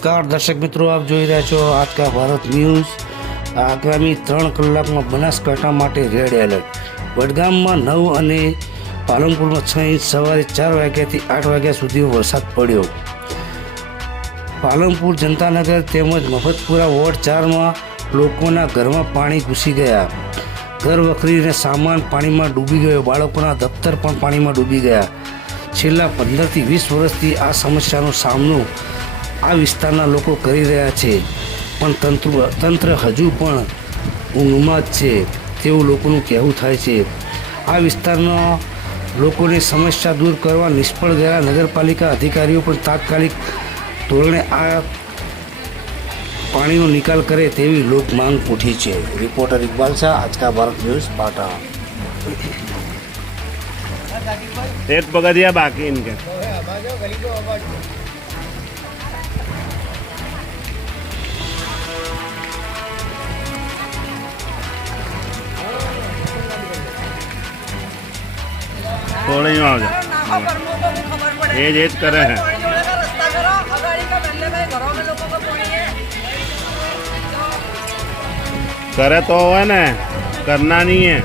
નમસ્કાર દર્શક મિત્રો, આપ જોઈ રહ્યા છો આજ કા ભારત ન્યૂઝ। આગામી 3 કલાકમાં બનાસકાંઠા માટે રેડ એલર્ટ। વડગામમાં 9 અને પાલનપુરમાં 6 ઇંચ સવારે 4 વાગ્યાથી 8 વાગ્યા સુધી વરસાદ પડ્યો। પાલનપુર જનતાનગર તેમજ મફતપુરા વોર્ડ 4માં લોકોના ઘરમાં પાણી ઘૂસી ગયા। ઘર વખરીને સામાન પાણીમાં ડૂબી ગયો। બાળકોના દફતર પણ પાણીમાં ડૂબી ગયા। છેલ્લા 15 થી 20 વર્ષથી આ સમસ્યાનો સામનો આ વિસ્તારના લોકો કરી રહ્યા છે, પણ તંત્ર હજુ પણ ઊંઘમાં જ છે તેવું લોકોનું કહેવું થાય છે। આ વિસ્તારના લોકોની સમસ્યા દૂર કરવા નિષ્ફળ ગયા નગરપાલિકા અધિકારીઓ પણ તાત્કાલિક ધોરણે આ પાણીનો નિકાલ કરે તેવી લોક માંગ ઉઠી છે। રિપોર્ટર ઇકબાલ શાહ, આજ કા ભારત ન્યૂઝ, પાટણ। एक पगथिया बाकी इनके थोड़े ही आ जाए ये करे हैं करे तो है ना, करना नहीं है।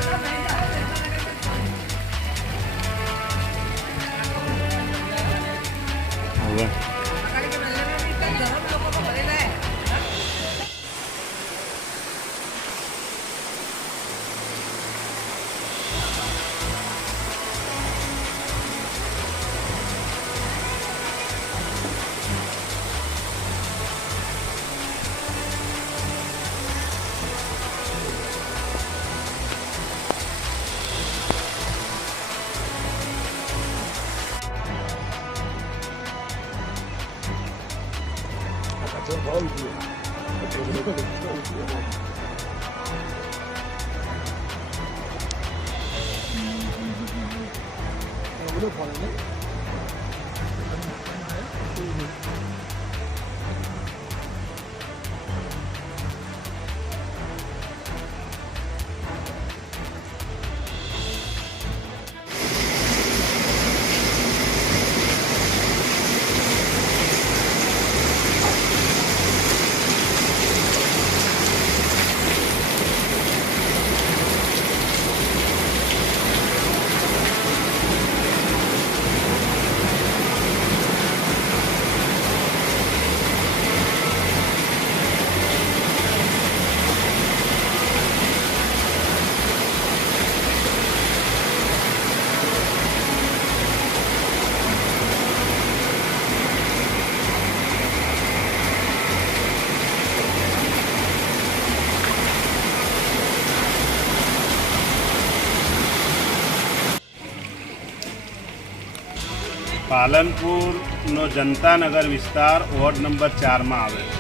પાલનપુરનો જનતાનગર વિસ્તાર વોર્ડ નંબર 4 માં આવે છે।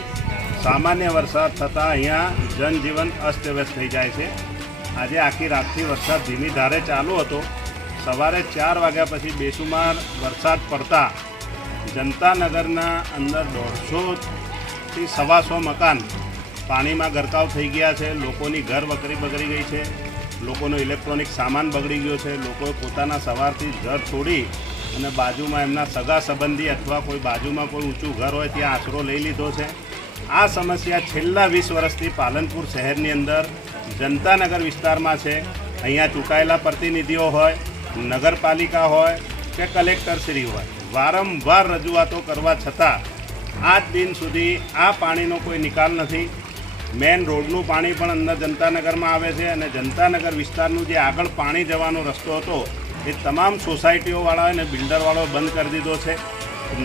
સામાન્ય વરસાદ થતાં અહીંયા જનજીવન અસ્તવ્યસ્ત થઈ જાય છે। આજે આખી રાતથી વરસાદ ધીમી ધારે ચાલુ હતો। સવારે 4 વાગ્યા પછી બેસુમાર વરસાદ પડતા જનતાનગરના અંદર 150થી 125 મકાન પાણીમાં ગરકાવ થઈ ગયા છે। લોકોની ઘર વખરી બગડી ગઈ છે, લોકોનો ઇલેક્ટ્રોનિક સામાન બગડી ગયો છે। લોકોએ પોતાના સવારથી ઘર છોડી અને બાજુમાં એમના સગા સંબંધી અથવા કોઈ બાજુમાં કોઈ ઊંચું ઘર હોય ત્યાં આશરો લઈ લીધો છે। આ સમસ્યા છેલ્લા 20 વર્ષથી પાલનપુર શહેરની અંદર જનતાનગર વિસ્તારમાં છે। અહીંયા ચૂંટાયેલા પ્રતિનિધિઓ હોય, નગરપાલિકા હોય કે કલેક્ટરશ્રી હોય, વારંવાર રજૂઆતો કરવા છતાં આજ દિન સુધી આ પાણીનો કોઈ નિકાલ નથી। મેન રોડનું પાણી પણ અંદર જનતાનગરમાં આવે છે અને જનતાનગર વિસ્તારનું જે આગળ પાણી જવાનો રસ્તો હતો એ તમામ સોસાયટીઓવાળા અને બિલ્ડરવાળો બંધ કરી દીધો છે।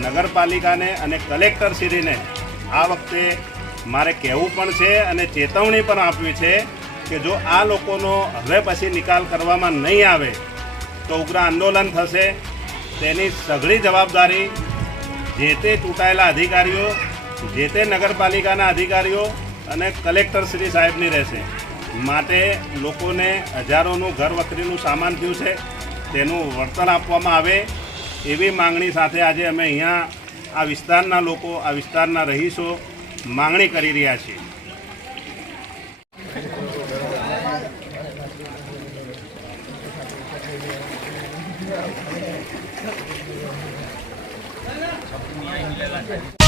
નગરપાલિકાને અને કલેક્ટરશ્રીને આ વખતે મારે કહેવું પણ છે અને ચેતવણી પણ આપવી છે કે જો આ લોકોનો હવે પછી નિકાલ કરવામાં નહીં આવે તો ઉગ્ર આંદોલન થશે। તેની સઘળી જવાબદારી જે તે ચૂંટાયેલા અધિકારીઓ, જે તે નગરપાલિકાના અધિકારીઓ અને કલેક્ટરશ્રી સાહેબની રહેશે। માટે લોકોને હજારોનું ઘર વખરીનું સામાન થયું છે, તેનું વળતર આપવામાં આવે એવી માંગણી સાથે આજે અમે અહીંયા આ વિસ્તારના લોકો, આ વિસ્તારના રહીશો માંગણી કરી રહ્યા છીએ। मिलेला है।